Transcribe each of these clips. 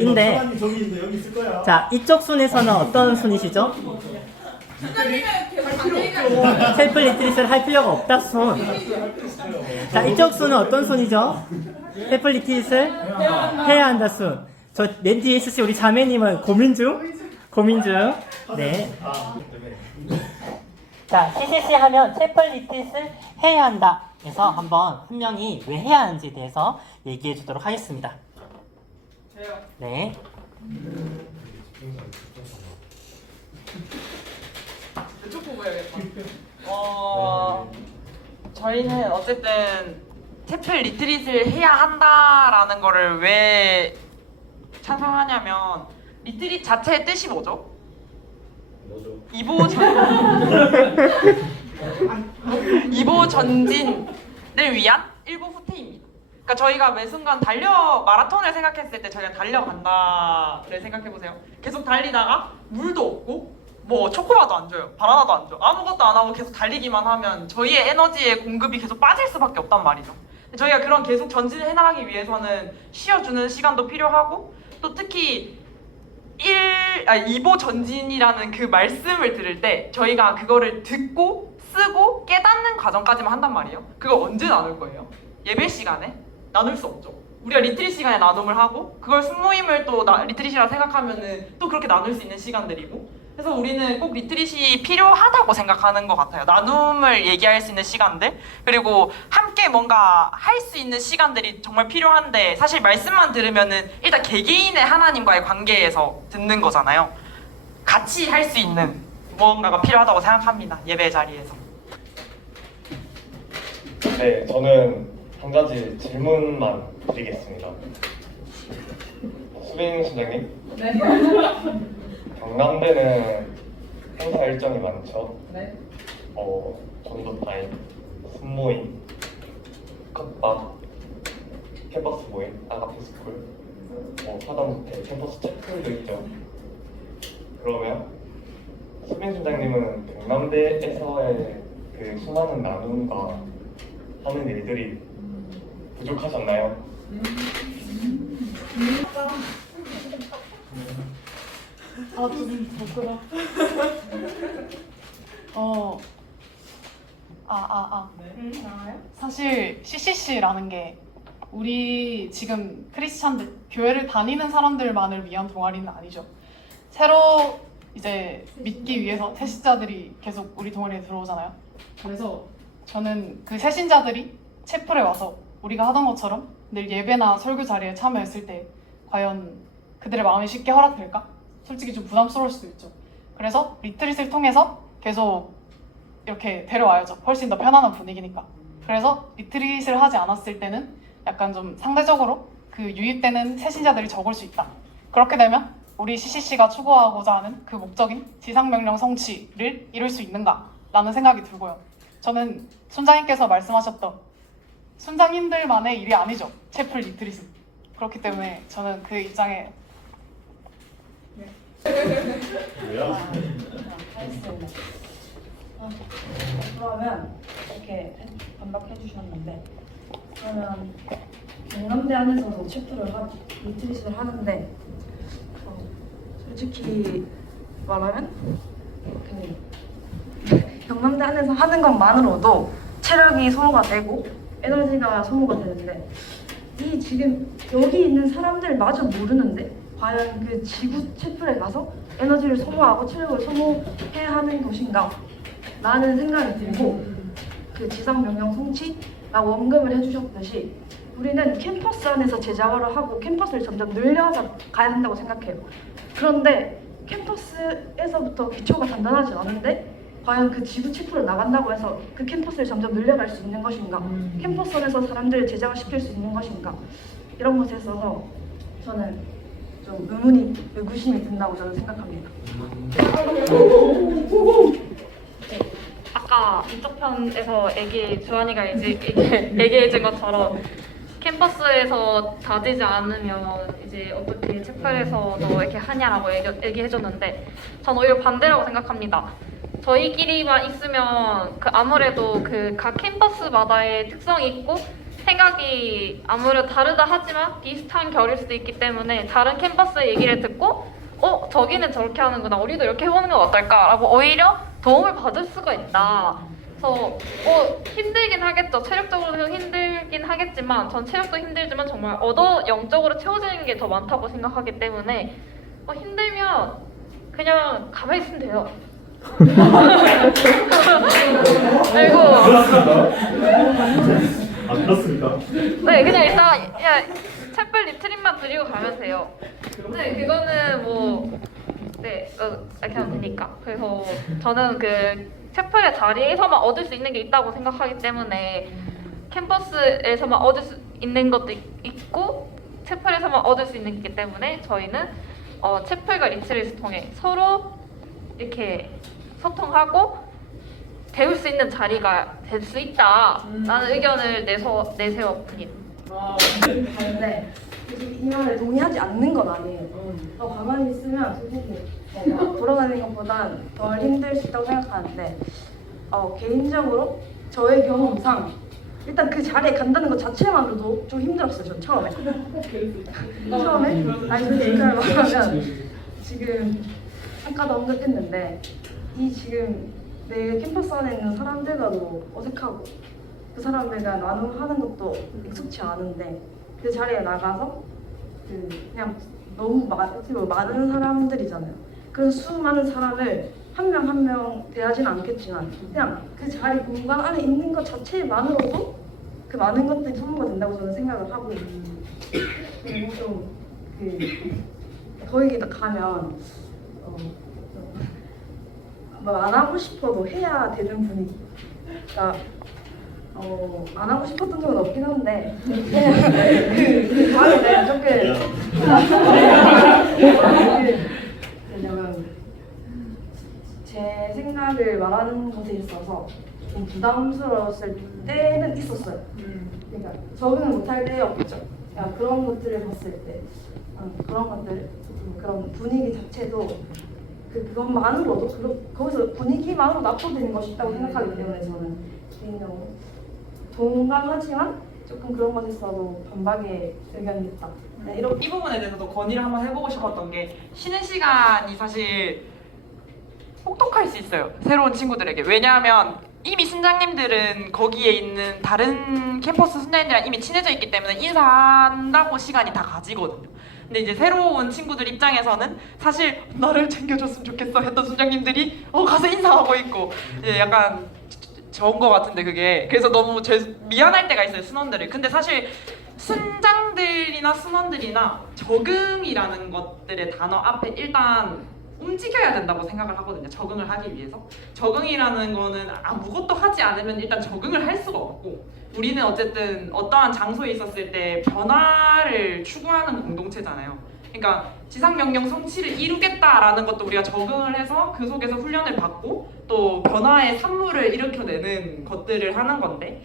인데 사람이 저기 있는데 여기 있을 거야. 자, 이쪽 순에서는 어떤 순이시죠? 셀프 리트릿을 할 필요가 없다 순. 자, 이쪽 순은 어떤 순이죠? 셀프 리트릿을 해야 한다 순. 저 맨 뒤에 있으신 우리 자매님은 고민 중? 네. 자, CCC 하면 셀프 리트릿을 해야 한다. 그래서 한번 한 명이 왜 해야 하는지에 대해서 얘기해 주도록 하겠습니다. 네. 이쪽 보고 해야겠다. 저희는 어쨌든 템플 리트릿을 해야 한다라는 거를 왜 찬성하냐면 리트릿 자체의 뜻이 뭐죠? 이보 전진을 위한 일부 후퇴입니다. 그러니까 저희가 매 순간 마라톤을 생각했을 때 저희가 달려간다를 생각해보세요. 계속 달리다가 물도 없고 뭐 초코바도 안 줘요, 바나나도 안 줘, 아무것도 안 하고 계속 달리기만 하면 저희의 에너지의 공급이 계속 빠질 수밖에 없단 말이죠. 저희가 그런 계속 전진을 해나가기 위해서는 쉬어주는 시간도 필요하고 또 특히 이보 전진이라는 그 말씀을 들을 때 저희가 그거를 듣고 쓰고 깨닫는 과정까지만 한단 말이에요. 그걸 언제 나눌 거예요? 예배 시간에? 나눌 수 없죠. 우리가 리트릿 시간에 나눔을 하고 그걸 숙모임을 또 리트릿이라 생각하면은 또 그렇게 나눌 수 있는 시간들이고, 그래서 우리는 꼭 리트릿이 필요하다고 생각하는 것 같아요. 나눔을 얘기할 수 있는 시간들, 그리고 함께 뭔가 할 수 있는 시간들이 정말 필요한데, 사실 말씀만 들으면은 일단 개개인의 하나님과의 관계에서 듣는 거잖아요. 같이 할 수 있는 무언가가 필요하다고 생각합니다. 예배 자리에서. 네, 저는 한 가지 질문만 드리겠습니다. 수빈 순장님? 네. 경남대는 행사 일정이 많죠? 네. 전도 타임, 순모임, 컵밥, 캠퍼스 모임, 아가페스쿨, 하다못해 캠퍼스 채플도 있죠. 그러면 수빈 순장님은 경남대에서의 그 수많은 나눔과 하는 일들이 부족하셨나요? 좀 부끄러워. 사실 CCC라는 게 우리 지금 크리스찬들, 교회를 다니는 사람들만을 위한 동아리는 아니죠. 새로 이제 믿기 위해서 새신자들이 계속 우리 동아리에 들어오잖아요. 그래서 저는 그 새신자들이 채플에 와서 우리가 하던 것처럼 늘 예배나 설교 자리에 참여했을 때 과연 그들의 마음이 쉽게 허락될까? 솔직히 좀 부담스러울 수도 있죠. 그래서 리트릿을 통해서 계속 이렇게 데려와야죠. 훨씬 더 편안한 분위기니까. 그래서 리트릿을 하지 않았을 때는 약간 좀 상대적으로 그 유입되는 새신자들이 적을 수 있다. 그렇게 되면 우리 CCC가 추구하고자 하는 그 목적인 지상명령 성취를 이룰 수 있는가? 라는 생각이 들고요. 저는 순장님께서 말씀하셨던 순장님들만의 일이 아니죠. 채플 리트릿은. 그렇기 때문에 저는 그 입장에 왜요? 알겠습니다. 그러면 이렇게 반박해 주셨는데, 그러면 경남대 안에서도 채플을 하고 리트릿을 하는데, 솔직히 말하면 경남대 안에서 하는 것만으로도 체력이 소모가 되고 에너지가 소모가 되는데, 이 지금 여기 있는 사람들마저 모르는데 과연 그 지구 채플에 가서 에너지를 소모하고 체력을 소모해야 하는 것인가 라는 생각이 들고, 그 지상명령 성취라고 언급을 해주셨듯이 우리는 캠퍼스 안에서 제자화를 하고 캠퍼스를 점점 늘려서 가야 한다고 생각해요. 그런데 캠퍼스에서부터 기초가 단단하지 않은데 과연 그 지구 채플을 나간다고 해서 그 캠퍼스를 점점 늘려갈 수 있는 것인가, 캠퍼스 안에서 사람들을 제자화시킬 수 있는 것인가, 이런 것에 있어서 저는 좀 의구심이 든다고 저는 생각합니다. 아까 이쪽 편에서 주한이가 얘기해준 것처럼 캠퍼스에서 다지지 않으면 이제 어떻게 채플에서도 이렇게 하냐라고 얘기해줬는데, 전 오히려 반대라고 생각합니다. 저희끼리만 있으면 아무래도 각 캠퍼스마다의 특성이 있고 생각이 아무래도 다르다 하지만 비슷한 결일 수도 있기 때문에 다른 캠퍼스의 얘기를 듣고 저기는 저렇게 하는구나, 우리도 이렇게 해보는 건 어떨까라고 오히려 도움을 받을 수가 있다. 그래서 힘들긴 하겠죠. 체력적으로 힘들긴 하겠지만 전 체력도 힘들지만 정말 영적으로 채워지는 게 더 많다고 생각하기 때문에 힘들면 그냥 가만히 있으면 돼요. 그리고 아, 그렇습니까? 네, 그냥 일단 챗플 리트릿만 드리고 가면 돼요. 네, 그거는 이렇게 하면 되니까. 그래서 저는 그 챗플의 자리에서만 얻을 수 있는 게 있다고 생각하기 때문에 캠퍼스에서만 얻을 수 있는 것도 있고 챗플에서만 얻을 수 있는 게 있기 때문에 저희는 챗플과 리트릿을 통해 서로 이렇게 소통하고 배울 수 있는 자리가 될 수 있다라는 의견을 내세웠습니다. 네. 이 말에 동의하지 않는 건 아니에요. 가만히 있으면 솔직히 돌아가는 것보단 덜 힘들 수 있다고 생각하는데 개인적으로 저의 경험상 일단 그 자리에 간다는 것 자체만으로도 좀 힘들었어요. 전 처음에. 아니 솔직히 말하면 지금 아까도 언급했는데 지금 내 캠퍼스 안에 있는 사람들과도 어색하고 그 사람들과 나눔하는 것도 익숙치 않은데 그 자리에 나가서 그냥 너무 많은 사람들이잖아요. 그런 수많은 사람을 한 명 한 명 대하진 않겠지만 그냥 그 자리 공간 안에 있는 것 자체만으로도 그 많은 것들이 소모가 된다고 저는 생각을 하고 그리고 좀 거기 가면 안 하고 싶어도 해야 되는 분위기가 안 하고 싶었던 적은 없긴 한데 그 다음에 조금 왜냐면 제 생각을 말하는 것에 있어서 좀 부담스러웠을 때는 있었어요. 그러니까 적응을 못할 때였죠. 그러니까 그런 것들을 봤을 때 그런 것들 그런 분위기 자체도 그것만으로도 거기서 분위기만으로 납득되는 것이 있다고 생각하기 때문에 저는 개인적으로 동감하지만 조금 그런 것에 있어도 반박의 의견이 있다. 네, 이 부분에 대해서도 건의를 한번 해보고 싶었던 게 쉬는 시간이 사실 혹독할 수 있어요. 새로운 친구들에게. 왜냐하면 이미 순장님들은 거기에 있는 다른 캠퍼스 순장님들이랑 이미 친해져 있기 때문에 인사한다고 시간이 다 가지거든요. 근데 이제 새로운 친구들 입장에서는 사실 나를 챙겨줬으면 좋겠어 했던 순장님들이 가서 인사하고 있고 약간 좋은 것 같은데 그게 그래서 너무 미안할 때가 있어요 순원들이. 근데 사실 순장들이나 순원들이나 적응이라는 것들의 단어 앞에 일단 움직여야 된다고 생각을 하거든요. 적응을 하기 위해서. 적응이라는 거는 아무것도 하지 않으면 일단 적응을 할 수가 없고 우리는 어쨌든 어떠한 장소에 있었을 때 변화를 추구하는 공동체잖아요. 그러니까 지상명령 성취를 이루겠다라는 것도 우리가 적응을 해서 그 속에서 훈련을 받고 또 변화의 산물을 일으켜내는 것들을 하는 건데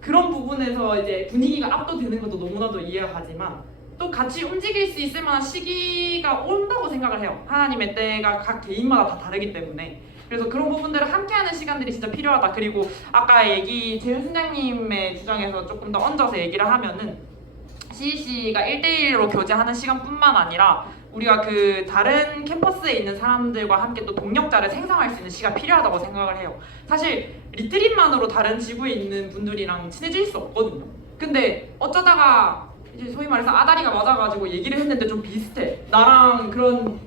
그런 부분에서 이제 분위기가 압도되는 것도 너무나도 이해하지만 또 같이 움직일 수 있을 만한 시기가 온다고 생각을 해요. 하나님의 때가 각 개인마다 다 다르기 때문에. 그래서 그런 부분들을 함께하는 시간들이 진짜 필요하다. 그리고 아까 재윤 순장님의 주장에서 조금 더 얹어서 얘기를 하면은 CEC가 1대1로 교제하는 시간뿐만 아니라 우리가 그 다른 캠퍼스에 있는 사람들과 함께 또 동력자를 생성할 수 있는 시간 필요하다고 생각을 해요. 사실 리트릿만으로 다른 지구에 있는 분들이랑 친해질 수 없거든요. 근데 어쩌다가 이제 소위 말해서 아다리가 맞아가지고 얘기를 했는데 좀 비슷해. 나랑 그런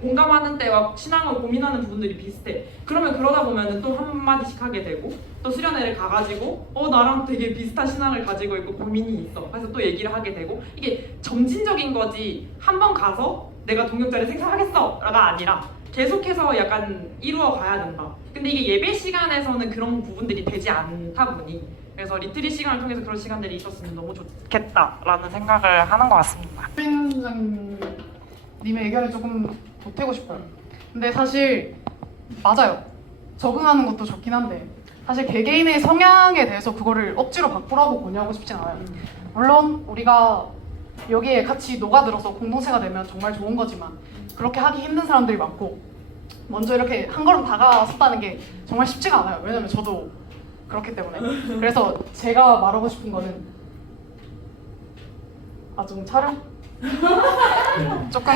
공감하는 때와 신앙을 고민하는 부분들이 비슷해. 그러면 그러다 보면은 또 한마디씩 하게 되고 또 수련회를 가가지고 나랑 되게 비슷한 신앙을 가지고 있고 고민이 있어. 그래서 또 얘기를 하게 되고 이게 점진적인 거지 한 번 가서 내가 동력자를 생성하겠어가 아니라 계속해서 약간 이루어 가야 된다. 근데 이게 예배 시간에서는 그런 부분들이 되지 않다 보니 그래서 리트릿 시간을 통해서 그런 시간들이 있었으면 너무 좋겠다라는 생각을 하는 것 같습니다. 수빈 소장님의 의견을 조금 보태고 싶어요. 근데 사실 맞아요. 적응하는 것도 좋긴 한데 사실 개개인의 성향에 대해서 그거를 억지로 바꾸라고 권유하고 싶진 않아요. 물론 우리가 여기에 같이 녹아들어서 공동체가 되면 정말 좋은 거지만 그렇게 하기 힘든 사람들이 많고 먼저 이렇게 한 걸음 다가섰다는 게 정말 쉽지가 않아요. 왜냐면 저도 그렇기 때문에. 그래서 제가 말하고 싶은 거는 좀 촬영? 조금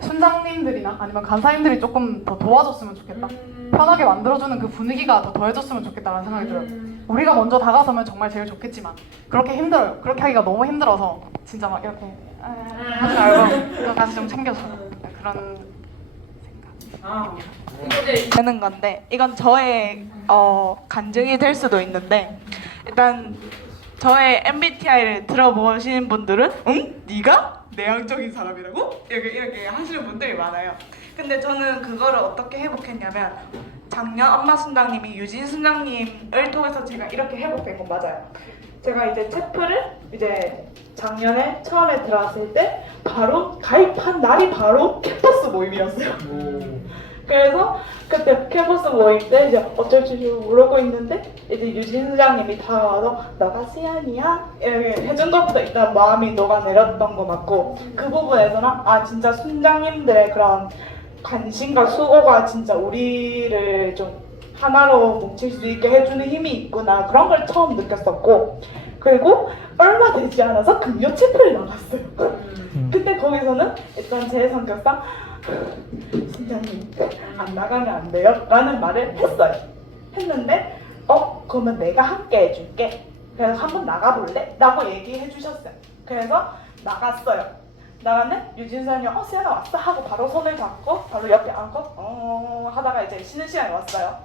순장님들이나 아니면 간사님들이 조금 더 도와줬으면 좋겠다. 편하게 만들어주는 그 분위기가 더 더해졌으면 좋겠다는 생각이 들어요. 우리가 먼저 다가서면 정말 제일 좋겠지만 그렇게 힘들어요. 그렇게 하기가 너무 힘들어서 진짜 막 이렇게 하지 말고 이거 가서 좀 챙겨줘. 그런 되는 건데 이건 저의 간증이 될 수도 있는데 일단 저의 MBTI를 들어보신 분들은 응? 네가 내향적인 사람이라고? 이렇게 하시는 분들이 많아요. 근데 저는 그거를 어떻게 회복했냐면 작년 엄마 순장님이 유진 순장님을 통해서 제가 이렇게 회복된 건 맞아요. 제가 이제 체프를 이제 작년에 처음에 들어왔을 때 바로 가입한 날이 바로 캠퍼스 모임이었어요. 그래서 그때 캠퍼스 모임 때 이제 어쩔 줄 모르고 있는데 이제 유진 수장님이 다가와서 너가 시안이야? 이렇게 해준 것부터 일단 마음이 녹아내렸던 거 맞고 그 부분에서는 진짜 순장님들의 그런 관심과 수고가 진짜 우리를 좀 하나로 뭉칠 수 있게 해주는 힘이 있구나 그런 걸 처음 느꼈었고 그리고 얼마 되지 않아서 금요 체프를 나갔어요. 그때 거기서는 일단 제 성격상 순장님 안 나가면 안 돼요? 라는 말을 했어요. 했는데 그러면 내가 함께 해줄게. 그래서 한번 나가볼래? 라고 얘기해 주셨어요. 그래서 나갔어요. 나갔는데 유진수장님 수연아 왔어? 하고 바로 손을 잡고 바로 옆에 앉고 하다가 이제 쉬는 시간이 왔어요.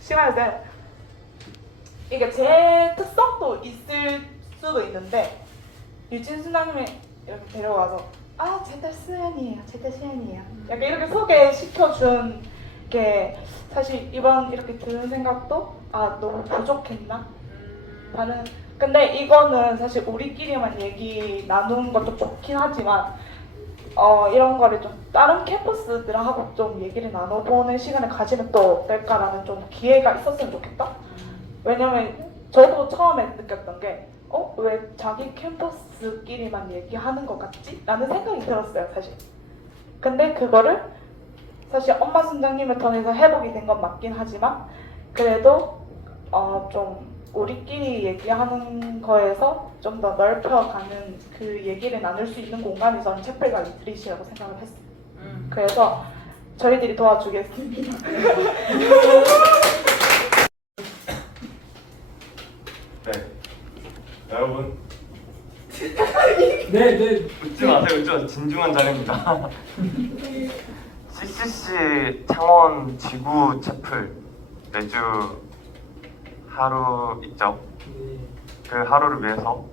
시간이 돼. 이게 제 특성도 있을 수도 있는데 유진수장님이 이렇게 데려와서 제때 수연이에요. 제때 수연이에요. 약간 이렇게 소개시켜준 게 사실 이번 이렇게 드는 생각도 너무 부족했나? 근데 이거는 사실 우리끼리만 얘기 나누는 것도 좋긴 하지만 이런 거를 좀 다른 캠퍼스들하고 좀 얘기를 나눠보는 시간을 가지면 또 어떨까라는 좀 기회가 있었으면 좋겠다? 왜냐면 저도 처음에 느꼈던 게 왜 자기 캠퍼스끼리만 얘기하는 것 같지? 라는 생각이 들었어요, 사실. 근데 그거를 사실 엄마 순장님을 통해서 회복이 된 건 맞긴 하지만 그래도 좀 우리끼리 얘기하는 거에서 좀 더 넓혀가는 그 얘기를 나눌 수 있는 공간이 저는 채플과 리트릿이라고 생각을 했어요. 그래서 저희들이 도와주겠습니다. 네. 여러분 네. 웃지 마세요. 웃지 마세요. 진중한 자리입니다. CCC 창원 지구 채플 매주 하루 있죠. 그 하루를 위해서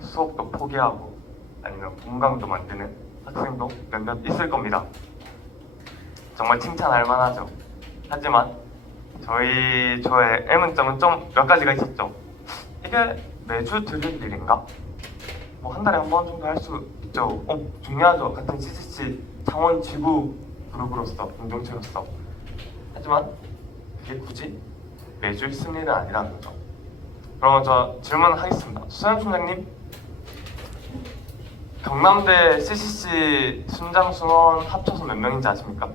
수업도 포기하고 아니면 공강도 만드는 학생도 몇몇 있을 겁니다. 정말 칭찬할 만하죠. 하지만 저희 조의 M문점은 좀 몇 가지가 있었죠. 이게 매주 들을 일인가? 뭐 한 달에 한 번 정도 할 수 있죠. 중요하죠. 같은 CCC 창원 지구 그룹으로서 공동체로서. 하지만 그게 굳이 매주 있을 일은 아니라는 거죠. 그러면 저 질문하겠습니다. 수현 총장님, 경남대 CCC 순장 순원 합쳐서 몇 명인지 아십니까?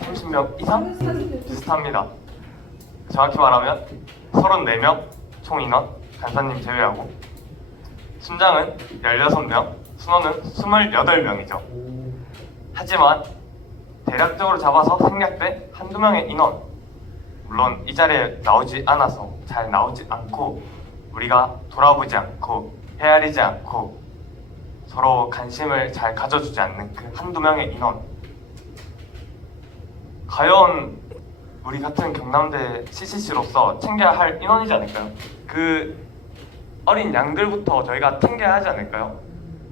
30명 이상? 비슷합니다. 정확히 말하면 34명 총 인원, 간사님 제외하고 순장은 16명, 순원은 28명이죠. 하지만 대략적으로 잡아서 생략된 한두 명의 인원, 물론 이 자리에 나오지 않아서 잘 나오지 않고 우리가 돌아보지 않고 헤아리지 않고 서로 관심을 잘 가져주지 않는 그 한두 명의 인원, 과연 우리 같은 경남대 CCC로서 챙겨야 할 인원이지 않을까요? 그 어린 양들부터 저희가 챙겨야 하지 않을까요?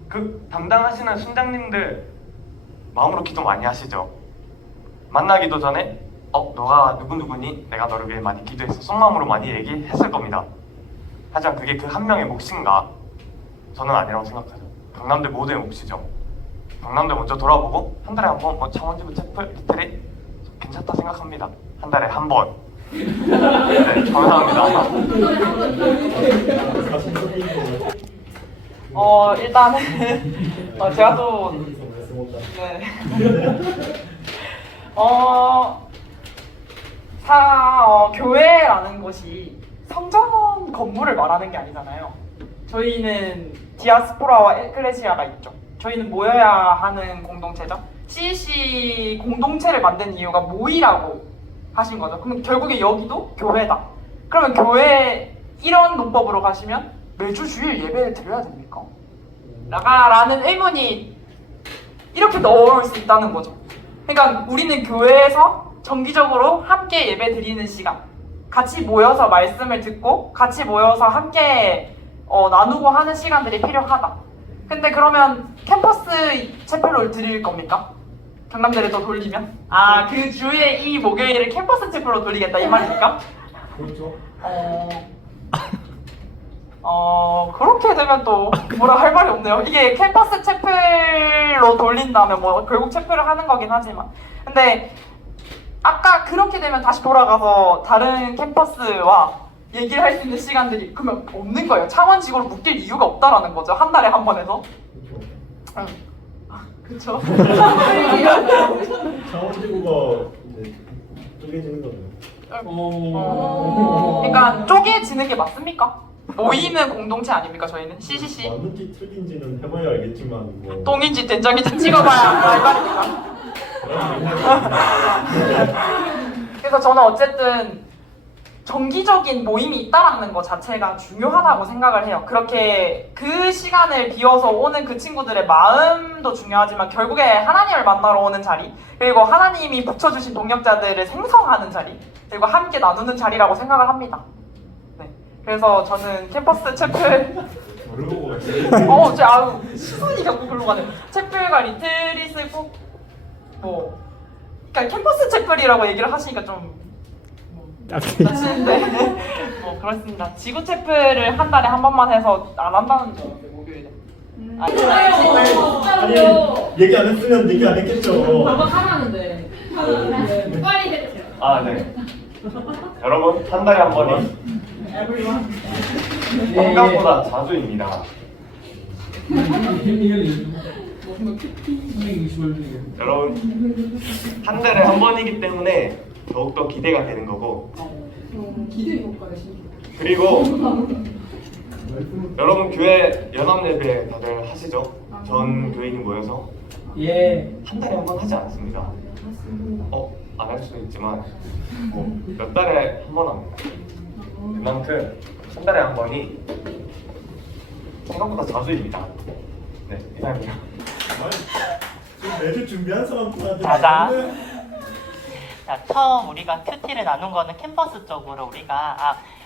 그 담당하시는 순장님들 마음으로 기도 많이 하시죠? 만나기도 전에 너가 누구누구니? 내가 너를 위해 많이 기도했어. 속마음으로 많이 얘기했을 겁니다. 하지만 그게 그 한 명의 몫인가? 저는 아니라고 생각하죠. 경남대 모두의 몫이죠. 경남대 먼저 돌아보고 한 달에 한 번 창원지구 채플 리트릿 괜찮다 생각합니다. 한 달에 한 번. 네, 감사합니다. 일단은 제가 또 교회라는 것이 성전 건물을 말하는 게 아니잖아요. 저희는 디아스포라와 에클레시아가 있죠. 저희는 모여야 하는 공동체죠. CEC 공동체를 만든 이유가 모이라고 하신 거죠. 그럼 결국에 여기도 교회다. 그러면 교회 이런 논법으로 가시면 매주 주일 예배를 드려야 됩니까? 라는 의문이 이렇게 넣을 수 있다는 거죠. 그러니까 우리는 교회에서 정기적으로 함께 예배 드리는 시간, 같이 모여서 말씀을 듣고 같이 모여서 함께 나누고 하는 시간들이 필요하다. 근데 그러면 캠퍼스 채플로 드릴 겁니까? 경남대를 더 돌리면? 그 주에 이 목요일을 캠퍼스 채플로 돌리겠다 이 말입니까? 그렇죠. 그렇게 되면 또 뭐라 할 말이 없네요. 이게 캠퍼스 채플로 돌린다면 뭐 결국 채플을 하는 거긴 하지만, 근데 아까 그렇게 되면 다시 돌아가서 다른 캠퍼스와 얘기를 할 수 있는 시간들이 그러면 없는 거예요. 창원지구로 묶일 이유가 없다라는 거죠. 한 달에 한 번 해서. 그렇죠. 창원지구가 이제 쪼개지는 거네요. 그러니까 쪼개지는 게 맞습니까? 모이는 공동체 아닙니까 저희는? CCC. 맞는지 틀린지는 해봐야 알겠지만 뭐. 똥인지 된장인지 찍어봐야 알 말입니다. 그래서 저는 어쨌든 정기적인 모임이 있다라는 것 자체가 중요하다고 생각을 해요. 그렇게 그 시간을 비워서 오는 그 친구들의 마음도 중요하지만 결국에 하나님을 만나러 오는 자리, 그리고 하나님이 붙여주신 동역자들을 생성하는 자리, 그리고 함께 나누는 자리라고 생각을 합니다. 네. 그래서 저는 캠퍼스 채플 모르고 시선이 자꾸 글로 가네. 채플과 리트릿을 꼭 그러니까 캠퍼스 채플이라고 얘기를 하시니까 좀 하시는데 뭐 그렇습니다. 지구 채플을 한 달에 한 번만 해서 안 한다는 줄 알았어요. 목요일에. 아니 얘기 안 했으면 얘기 안 했겠죠. 하라는데 빨리 해주세요. 네. 여러분 한 달에 한 번이 생각보다 자주입니다. 여러분 한 달에 한 번이기 때문에 더욱더 기대가 되는 거고, 그리고 여러분 교회 연합 예배 다들 하시죠? 전 교인이 모여서 한 달에 한 번 하지 않습니다. 안 할 수도 있지만 몇 달에 한 번 합니다. 그만큼 한 달에 한 번이 생각보다 자주입니다. 네, 이상입니다. 지금 매주 준비한 사람들한테 자자. 자, 처음 우리가 큐티를 나눈 거는 캠퍼스 쪽으로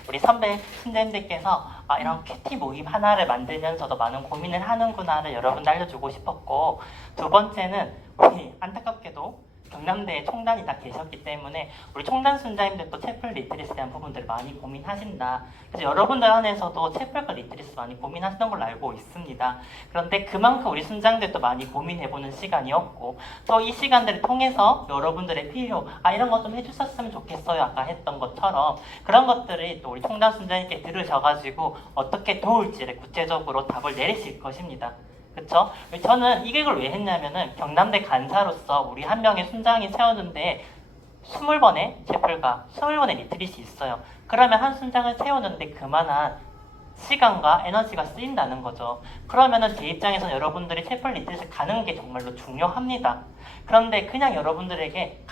우리 선배 순자님들께서 이런 큐티 모임 하나를 만들면서도 많은 고민을 하는구나를 여러분들 알려주고 싶었고, 두 번째는 우리 안타깝게도 경남대에 총단이 다 계셨기 때문에 우리 총단 순자님들도 채플 리트릿에 대한 부분들을 많이 고민하신다. 그래서 여러분들 안에서도 채플과 리트릿 많이 고민하시는 걸로 알고 있습니다. 그런데 그만큼 우리 순장들도 많이 고민해보는 시간이었고, 또 이 시간들을 통해서 여러분들의 필요, 이런 거 좀 해주셨으면 좋겠어요 아까 했던 것처럼 그런 것들을 또 우리 총단 순장님께 들으셔가지고 어떻게 도울지를 구체적으로 답을 내리실 것입니다. 그쵸? 저는 이 계획을 왜 했냐면은 경남대 간사로서 우리 한 명의 순장이 세웠는데 20번의 채플과 20번의 리트릿이 있어요. 그러면 한 순장을 세우는데 그만한 시간과 에너지가 쓰인다는 거죠. 그러면은 제 입장에서는 여러분들이 채플 리트릿을 가는 게 정말로 중요합니다. 그런데 그냥 여러분들에게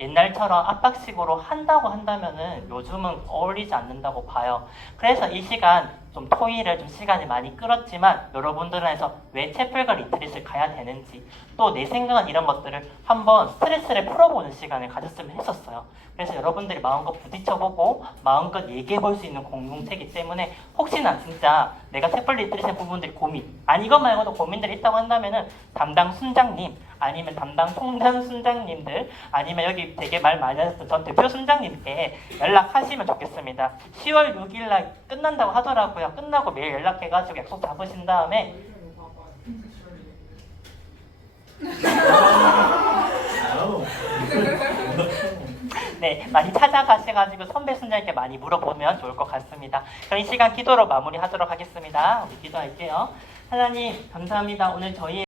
옛날처럼 압박식으로 한다고 한다면은 요즘은 어울리지 않는다고 봐요. 그래서 이 시간 좀 토의를 좀 시간이 많이 끌었지만 여러분들에서 왜 채플과 리트릿을 가야 되는지, 또 내 생각은 이런 것들을 한번 스트레스를 풀어보는 시간을 가졌으면 했었어요. 그래서 여러분들이 마음껏 부딪혀보고 마음껏 얘기해볼 수 있는 공동체이기 때문에 혹시나 진짜 내가 채플 리트릿의 부분들이 이것 말고도 고민들이 있다고 한다면은 담당 순장님, 아니면 담당 총단 순장님들, 아니면 여기 되게 말 많이 하셨던 전 대표 순장님께 연락하시면 좋겠습니다. 10월 6일날 끝난다고 하더라고요. 끝나고 매일 연락해가지고 약속 잡으신 다음에 네, 많이 찾아가셔가지고 선배 순장님께 많이 물어보면 좋을 것 같습니다. 그럼 이 시간 기도로 마무리하도록 하겠습니다. 우리 기도할게요. 하나님 감사합니다. 오늘 저희